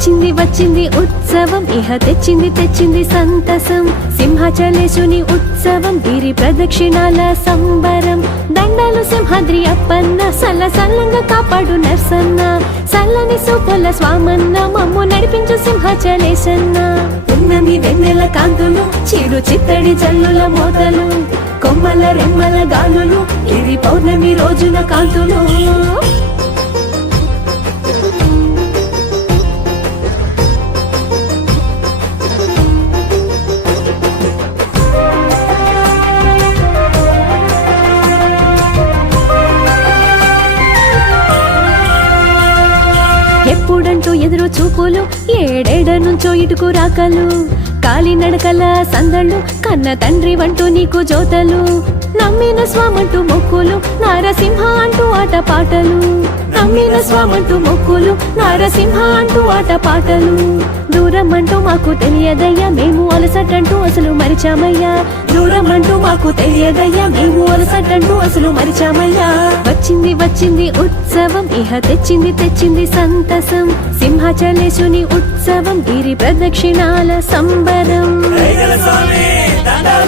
వచ్చింది వచ్చింది ఉత్సవం ఇహ తెచ్చింది తెచ్చింది సంతసం సింహాచలేశుని ఉత్సవం గిరి ప్రదక్షిణాల సంబరం దండాలు సింహాద్రి అప్పన్న సల్ల సల్లంగా కాపాడు నర్సన్న సల్లని సూపుల స్వామన్న మమ్ము నడిపించు సింహాచలేశన్న ఉన్నమి వెన్నెల కాంతులు చిరు చిత్తడి జల్లుల మోతలు కొమ్మల రెమ్మల గాలులు గిరి పౌర్ణమి రోజున కాంతులు ఎప్పుడంటూ ఎదురు చూపులు ఏడేడ నుంచో ఇటుకు రాకలు కాలినడకల సందళ్ళు కన్న తండ్రి వంటూ నీకు జోతలు నమ్మిన స్వామంటూ మొక్కులు నారసింహ అంటూ ఆట పాటలు నమ్మిన స్వామంటూ మొక్కులు నారసింహ అంటూ ఆట పాటలు దూరం అంటూ మాకు తెలియదయ్యా మేము అలసటంటూ అసలు మరిచామయ్యా దూరం అంటూ మాకు తెలియదయ్యా మేము అలసటంటూ అసలు మరిచామయ్యా వచ్చింది వచ్చింది ఉత్సవం ఇహ తెచ్చింది తెచ్చింది సంతసం సింహాచలేశుని ఉత్సవం గిరి ప్రదక్షిణాల సంబరం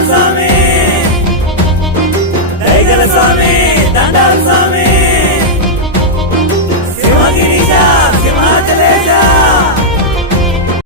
స్వామి